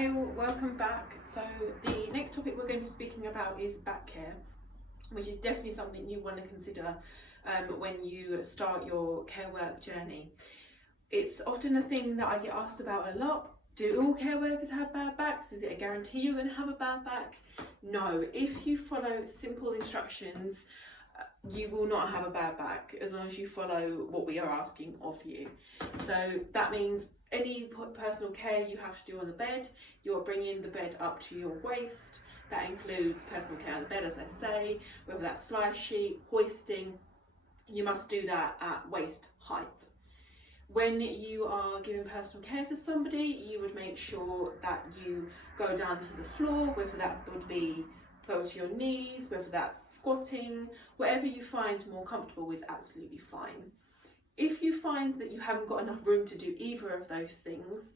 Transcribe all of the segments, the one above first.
Hi all, welcome back. So the next topic we're going to be speaking about is back care, which is definitely something you want to consider when you start your care work journey. It's often a thing that I get asked about a lot. Do all care workers have bad backs? Is it a guarantee you're going to have a bad back? No, if you follow simple instructions, you will not have a bad back as long as you follow what we are asking of you. So that means any personal care you have to do on the bed, you're bringing the bed up to your waist. That includes personal care on the bed, as I say, whether that's slice sheet, hoisting, you must do that at waist height. When you are giving personal care to somebody, you would make sure that you go down to the floor, whether that would be go to your knees, whether that's squatting, whatever you find more comfortable is absolutely fine. If you find that you haven't got enough room to do either of those things,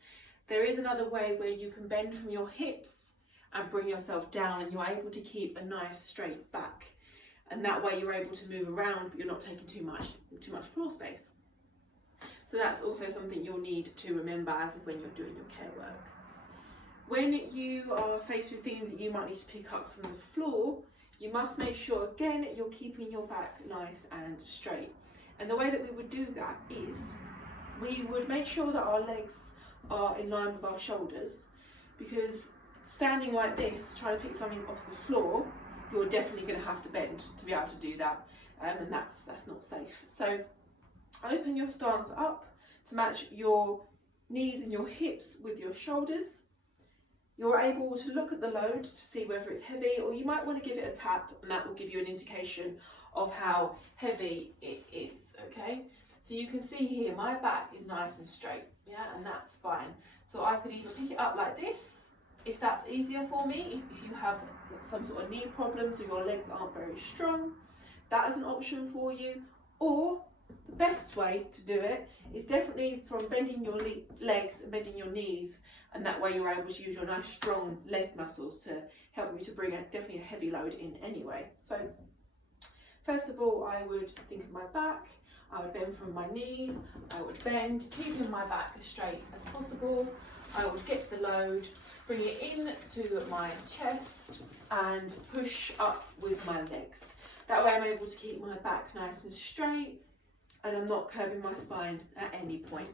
there is another way where you can bend from your hips and bring yourself down, and you're able to keep a nice straight back. And that way you're able to move around, but you're not taking too much floor space. So that's also something you'll need to remember as of when you're doing your care work. When you are faced with things that you might need to pick up from the floor, you must make sure, again, you're keeping your back nice and straight. And the way that we would do that is we would make sure that our legs are in line with our shoulders, because standing like this, trying to pick something off the floor, you're definitely going to have to bend to be able to do that, and that's not safe. So open your stance up to match your knees and your hips with your shoulders. You're able to look at the load to see whether it's heavy, or you might want to give it a tap, and that will give you an indication of how heavy it is, okay? So you can see here, my back is nice and straight, yeah, and that's fine. So I could either pick it up like this, if that's easier for me. If you have some sort of knee problems or your legs aren't very strong, that is an option for you. Or the best way to do it is definitely from bending your legs and bending your knees, and that way you're able to use your nice strong leg muscles to help you to bring definitely a heavy load in anyway. So first of all, I would think of my back, I would bend from my knees, I would bend, keeping my back as straight as possible. I would get the load, bring it in to my chest and push up with my legs. That way I'm able to keep my back nice and straight, and I'm not curving my spine at any point.